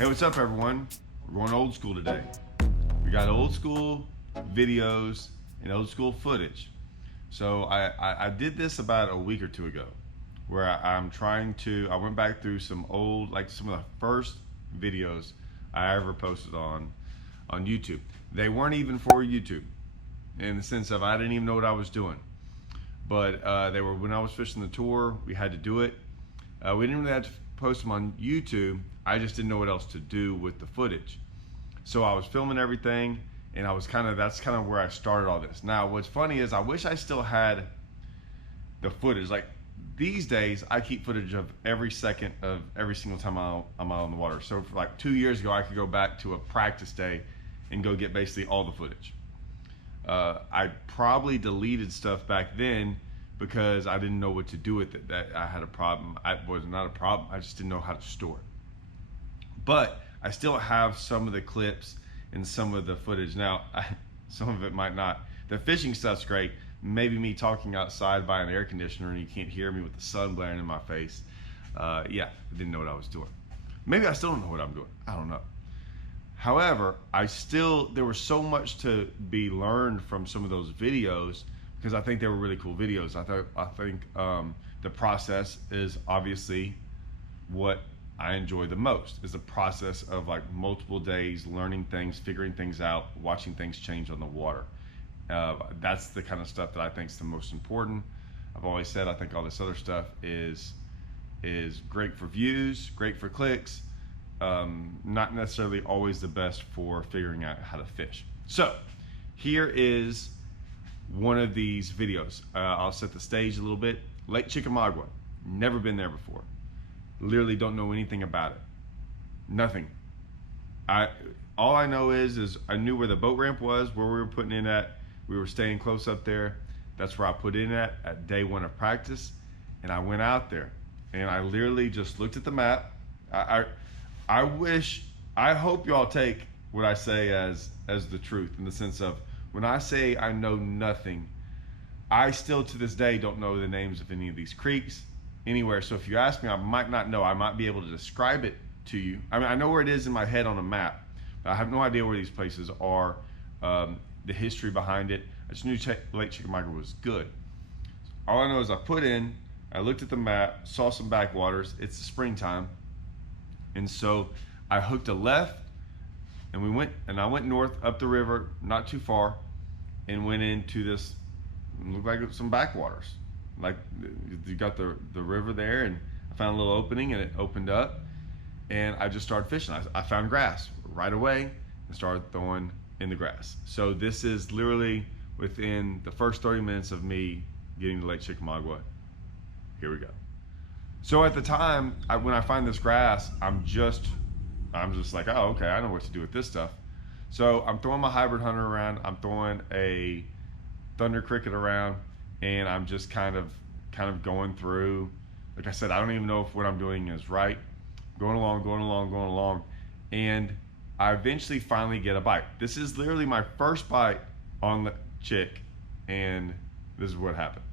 Hey, what's up, everyone? We're going old school today. We got old school videos and old school footage. So I did this about a week or two ago, where I went back through some old, like some of the first videos I ever posted on YouTube. They weren't even for YouTube, in the sense of I didn't even know what I was doing. But they were when I was fishing the tour. We had to do it. We didn't really have to post them on YouTube. I just didn't know what else to do with the footage. So I was filming everything, and that's kind of where I started all this. Now, what's funny is I wish I still had the footage. Like these days, I keep footage of every second of every single time I'm out on the water. So for like 2 years ago, I could go back to a practice day and go get basically all the footage. I probably deleted stuff back then because I didn't know what to do with it. That I had a problem. It was not a problem. I just didn't know how to store it. But I still have some of the clips and some of the footage. Now, some of it might not. The fishing stuff's great. Maybe me talking outside by an air conditioner and you can't hear me with the sun blaring in my face. Yeah, I didn't know what I was doing. Maybe I still don't know what I'm doing. I don't know. However, there was so much to be learned from some of those videos because I think they were really cool videos. I think the process is obviously what I enjoy the most, is the process of like multiple days learning things, figuring things out, watching things change on the water. That's the kind of stuff that I think is the most important. I've always said I think all this other stuff is great for views, great for clicks, not necessarily always the best for figuring out how to fish. So here is one of these videos. I'll set the stage a little bit. Lake Chickamauga, never been there before. Literally don't know anything about it. Nothing. All I know is I knew where the boat ramp was, where we were putting in at. We were staying close up there. That's where I put in at day one of practice. And I went out there and I literally just looked at the map. I hope y'all take what I say as the truth, in the sense of when I say I know nothing, I still to this day don't know the names of any of these creeks anywhere. So if you ask me, I might not know. I might be able to describe it to you. I mean, I know where it is in my head on a map, but I have no idea where these places are, the history behind it. I just knew Lake Chickamauga was good. All I know is I looked at the map, saw some backwaters. It's the springtime. And so I hooked a left and I went north up the river, not too far, and went into this, looked like some backwaters. Like you got the river there, and I found a little opening and it opened up and I just started fishing. I found grass right away and started throwing in the grass. So this is literally within the first 30 minutes of me getting to Lake Chickamauga. Here we go. So at the time, when I find this grass, I'm just like, oh, okay, I know what to do with this stuff. So I'm throwing my hybrid hunter around, I'm throwing a thunder cricket around, and I'm just kind of going through. Like I said, I don't even know if what I'm doing is right. Going along, and I eventually finally get a bite. This is literally my first bite on the chick, and this is what happened.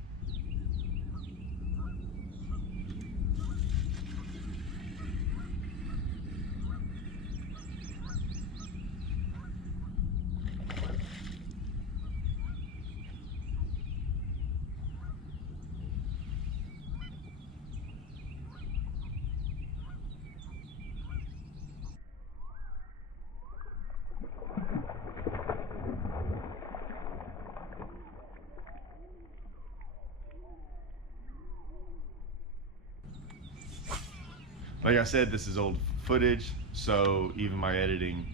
Like I said, this is old footage, so even my editing,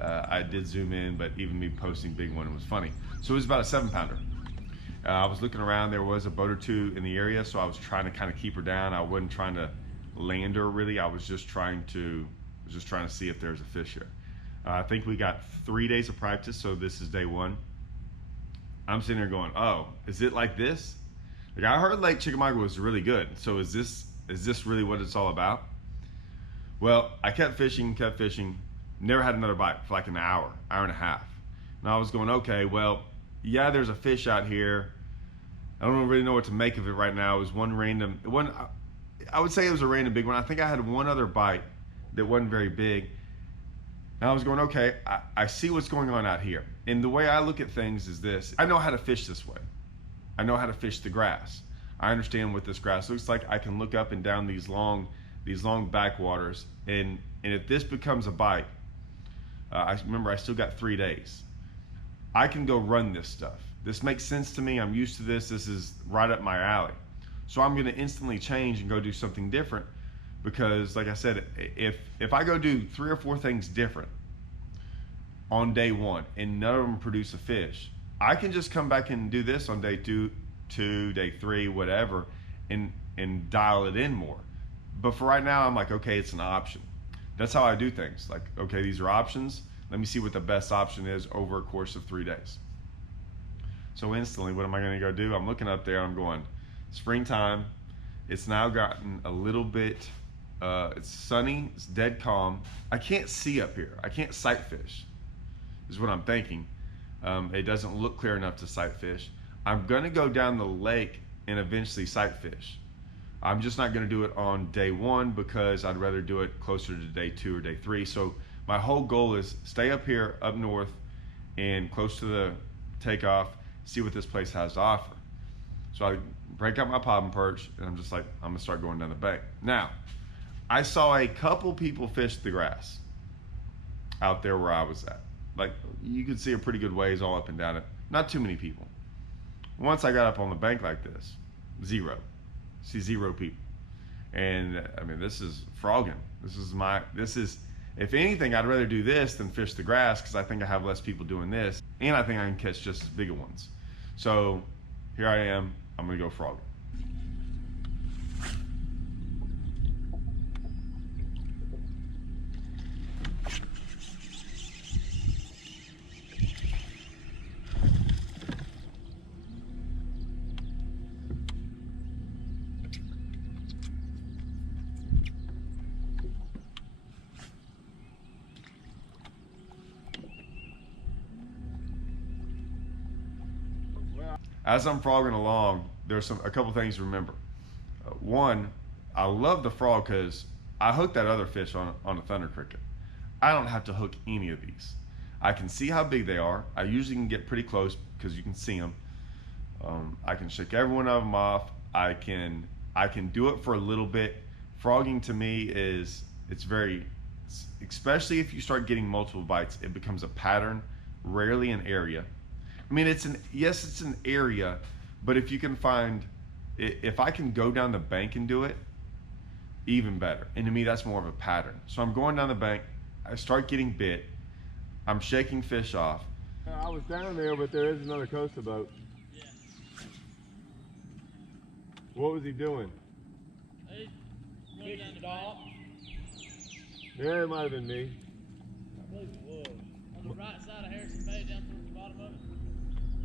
I did zoom in, but even me posting big one, it was funny. So it was about a 7-pounder. I was looking around, there was a boat or two in the area, so I was trying to kind of keep her down. I wasn't trying to land her really. I was just trying to see if there's a fish here. I think we got 3 days of practice, so this is day one. I'm sitting here going, oh, is it like this? Like I heard Lake Chickamauga was really good, so is this really what it's all about? Well, I kept fishing, never had another bite for like an hour and a half. And I was going, okay, well, yeah, there's a fish out here. I don't really know what to make of it right now. It was I would say it was a random big one. I think I had one other bite that wasn't very big. And I was going, okay, I see what's going on out here. And the way I look at things is this: I know how to fish this way. I know how to fish the grass. I understand what this grass looks like. I can look up and down these long backwaters, and if this becomes a bite, I remember I still got 3 days. I can go run this stuff. This makes sense to me. I'm used to this. This is right up my alley. So I'm going to instantly change and go do something different, because like I said, if I go do 3 or 4 things different on day 1 and none of them produce a fish, I can just come back and do this on day 2, day 3, whatever, and dial it in more. But for right now, I'm like, okay, it's an option. That's how I do things. Like, okay, these are options. Let me see what the best option is over a course of 3 days. So instantly, what am I going to go do? I'm looking up there. I'm going, springtime. It's now gotten a little bit, it's sunny. It's dead calm. I can't see up here. I can't sight fish, is what I'm thinking. It doesn't look clear enough to sight fish. I'm going to go down the lake and eventually sight fish. I'm just not going to do it on day 1 because I'd rather do it closer to day 2 or day 3. So my whole goal is stay up here, up north, and close to the takeoff, see what this place has to offer. So I break out my pop and perch, and I'm just like, I'm going to start going down the bank. Now, I saw a couple people fish the grass out there where I was at. Like, you could see a pretty good ways all up and down it. Not too many people. Once I got up on the bank like this, zero. See 0 people. And I mean, this is frogging. This is, if anything, I'd rather do this than fish the grass, because I think I have less people doing this, and I think I can catch just as bigger ones. So here I am. I'm gonna go frogging. As I'm frogging along, there's a couple things to remember. One, I love the frog because I hooked that other fish on a thunder cricket. I don't have to hook any of these. I can see how big they are. I usually can get pretty close because you can see them. I can shake every one of them off. I can do it for a little bit. Frogging to me especially if you start getting multiple bites, it becomes a pattern, rarely an area. I mean, it's an area, but if you can if I can go down the bank and do it, even better. And to me, that's more of a pattern. So I'm going down the bank, I start getting bit, I'm shaking fish off. I was down there, but there is another coaster boat. Yeah. What was he doing? Hey, running down the dock. Yeah, it might have been me. I believe it was. On the right side of Harrison Bay, down towards the bottom of it.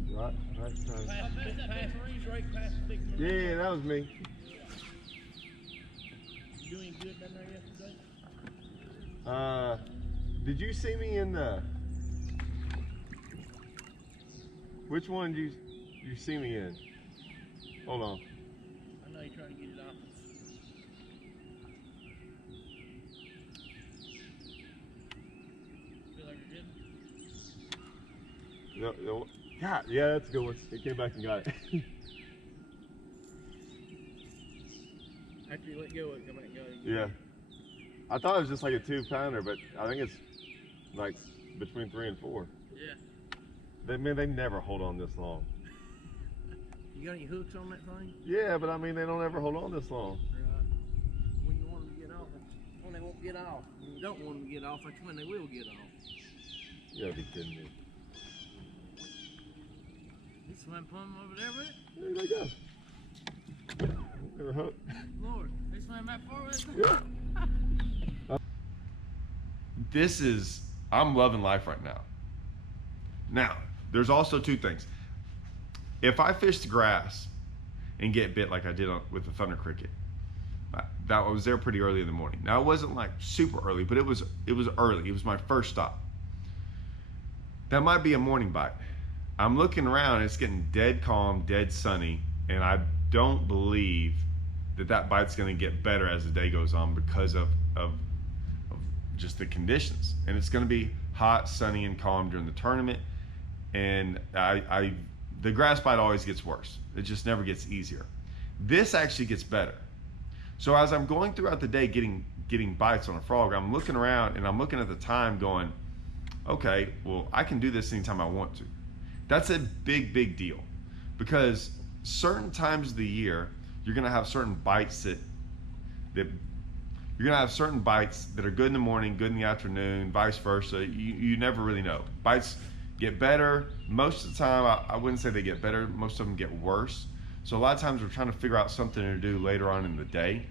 Right Past trees, right past the big one. Yeah, that was me. You doing good down there yesterday? Did you see me in the? Which one did you see me in? Hold on. I know you're trying to get it off. Feel like you're good? No, God, yeah, that's a good one. It came back and got it. After you let go, it come back and go. Yeah. I thought it was just like a 2-pounder, but I think it's like between 3 and 4. Yeah. They never hold on this long. You got any hooks on that thing? Yeah, but I mean, they don't ever hold on this long. Right. When you want them to get off, that's when they won't get off. When you don't want them to get off, that's when they will get off. You gotta be kidding me. You swim plumb over there with it? There they go. They're hooked. Lord, they swam that far with it? Yeah. I'm loving life right now. Now, there's also 2 things. If I fish the grass and get bit like I did with the thunder cricket, that was there pretty early in the morning. Now, it wasn't like super early, but it was early. It was my first stop. That might be a morning bite. I'm looking around, it's getting dead calm, dead sunny, and I don't believe that bite's gonna get better as the day goes on because of just the conditions. And it's going to be hot, sunny, and calm during the tournament. And the grass bite always gets worse. It just never gets easier. This actually gets better. So as I'm going throughout the day getting bites on a frog, I'm looking around and I'm looking at the time going, okay, well, I can do this anytime I want to. That's a big deal, because certain times of the year, you're gonna have certain bites that you're gonna have certain bites that are good in the morning, good in the afternoon, vice versa. You never really know. Bites get better. Most of the time, I wouldn't say they get better. Most of them get worse. So a lot of times we're trying to figure out something to do later on in the day.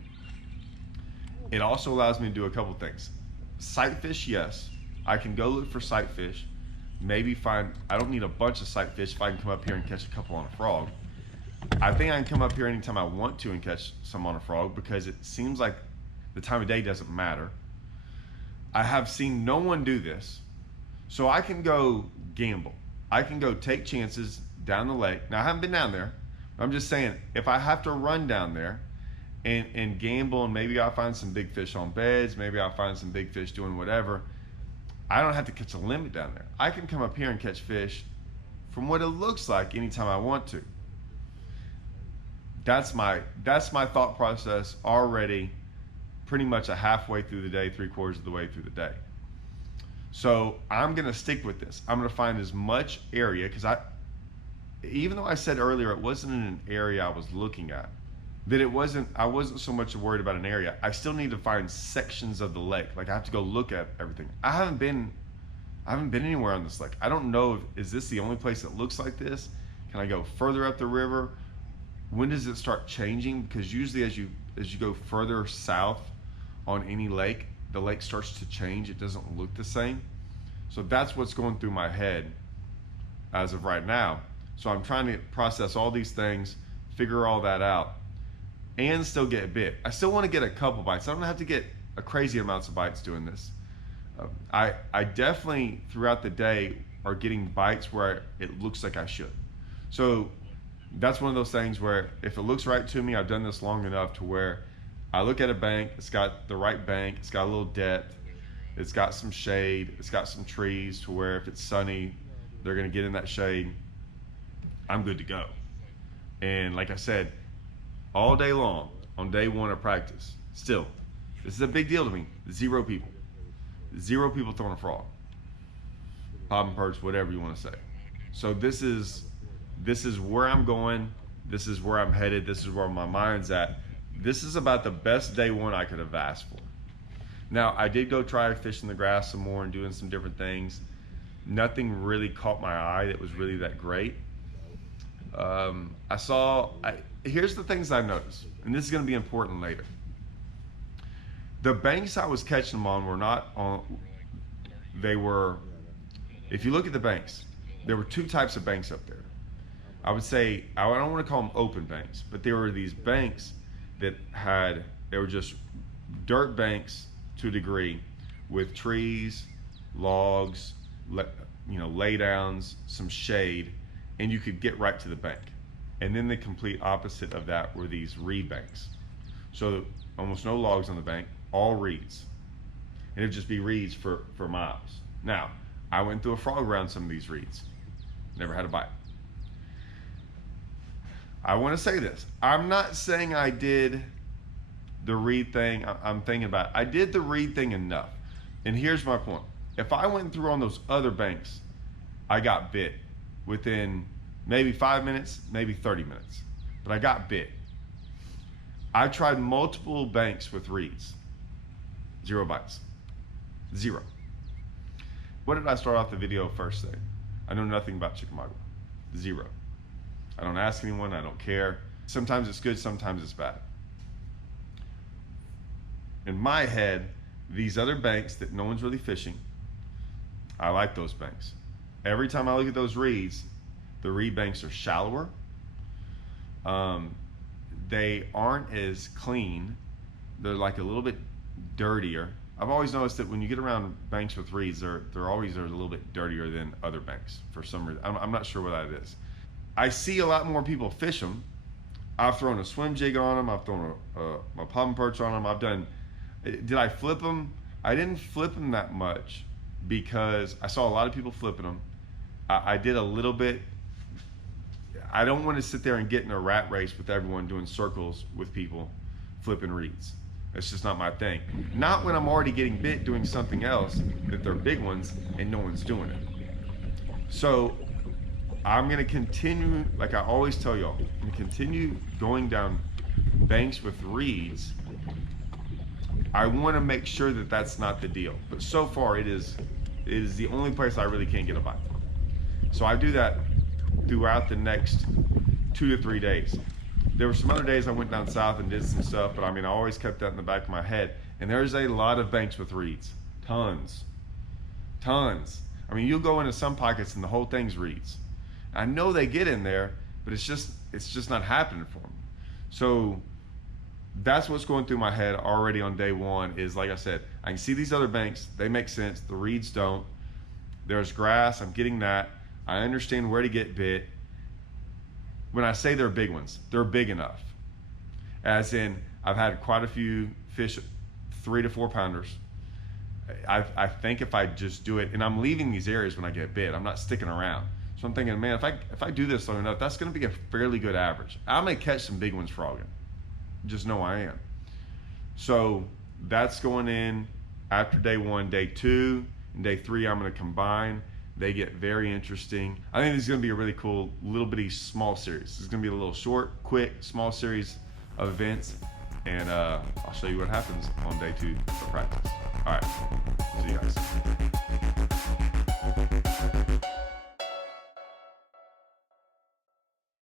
It also allows me to do a couple things. Sight fish, yes. I can go look for sight fish. Maybe find, I don't need a bunch of sight fish if I can come up here and catch a couple on a frog. I think I can come up here anytime I want to and catch some on a frog, because it seems like the time of day doesn't matter. I have seen no one do this. So I can go gamble. I can go take chances down the lake. Now I haven't been down there. I'm just saying, if I have to run down there and gamble, and maybe I'll find some big fish on beds, maybe I'll find some big fish doing whatever, I don't have to catch a limit down there. I can come up here and catch fish from what it looks like anytime I want to. That's my thought process already, pretty much a halfway through the day, 3/4 of the way through the day. So I'm gonna stick with this. I'm gonna find as much area, because even though I said earlier it wasn't in an area I was looking at, that I wasn't so much worried about an area. I still need to find sections of the lake. Like I have to go look at everything. I haven't been anywhere on this lake. I don't know is this the only place that looks like this? Can I go further up the river? When does it start changing? Because usually as you go further south on any lake, the lake starts to change. It doesn't look the same. So that's what's going through my head as of right now. So I'm trying to process all these things, figure all that out, and still get bit. I still want to get a couple bites. I don't have to get a crazy amounts of bites doing this. I definitely throughout the day are getting bites where it looks like I should. So that's one of those things where if it looks right to me, I've done this long enough to where I look at a bank, it's got the right bank, it's got a little depth, it's got some shade, it's got some trees to where if it's sunny, they're gonna get in that shade. I'm good to go. And like I said, all day long on day one of practice, still, this is a big deal to me. 0 people. 0 people throwing a frog. Popping perch, whatever you want to say. So this is where I'm going. This is where I'm headed. This is where my mind's at. This is about the best day one I could have asked for. Now, I did go try fishing the grass some more and doing some different things. Nothing really caught my eye that was really that great. Here's the things I've noticed, and this is going to be important later. The banks I was catching them on were not on, they were, if you look at the banks, there were 2 types of banks up there. I would say, I don't want to call them open banks, but there were these banks that they were just dirt banks to a degree with trees, logs, lay downs, some shade, and you could get right to the bank. And then the complete opposite of that were these reed banks. So almost no logs on the bank, all reeds. And it would just be reeds for miles. Now, I went through a frog around some of these reeds. Never had a bite. I want to say this. I'm not saying I did the reed thing. I'm thinking about it. I did the reed thing enough. And here's my point. If I went through on those other banks, I got bit within maybe 5 minutes, maybe 30 minutes. But I got bit. I tried multiple banks with reeds. 0 bites. 0. What did I start off the video first saying? I know nothing about Chickamauga. 0. I don't ask anyone, I don't care. Sometimes it's good, sometimes it's bad. In my head, these other banks that no one's really fishing, I like those banks. Every time I look at those reeds, the reed banks are shallower. They aren't as clean. They're like a little bit dirtier. I've always noticed that when you get around banks with reeds, they're always a little bit dirtier than other banks for some reason. I'm not sure what that is. I see a lot more people fish them. I've thrown a swim jig on them. I've thrown my popping perch on them. Did I flip them? I didn't flip them that much because I saw a lot of people flipping them. I did a little bit. I don't want to sit there and get in a rat race with everyone doing circles with people flipping reeds. It's just not my thing. Not when I'm already getting bit doing something else that they're big ones and no one's doing it. So I'm gonna continue, like I always tell y'all, I'm gonna continue going down banks with reeds. I want to make sure that that's not the deal, but so far it is the only place I really can't get a bite. So I do that throughout the next 2 to 3 days. There were some other days I went down south and did some stuff, but I mean, I always kept that in the back of my head. And there's a lot of banks with reeds, tons. I mean, you'll go into some pockets and the whole thing's reeds. I know they get in there, but it's just not happening for them. So that's what's going through my head already on day one is, like I said, I can see these other banks, they make sense, the reeds don't. There's grass, I'm getting that. I understand where to get bit. When I say they're big ones, they're big enough. As in, I've had quite a few fish, 3 to 4 pounders. I think if I just do it, and I'm leaving these areas when I get bit, I'm not sticking around. So I'm thinking, man, if I do this long enough, that's gonna be a fairly good average. I may catch some big ones frogging. Just know I am. So that's going in after day 1. Day 2 and day 3, I'm gonna combine. They get very interesting. I think this is gonna be a really cool little bitty small series. This is gonna be a little short, quick, small series of events. And I'll show you what happens on day 2 of practice. All right, see you guys.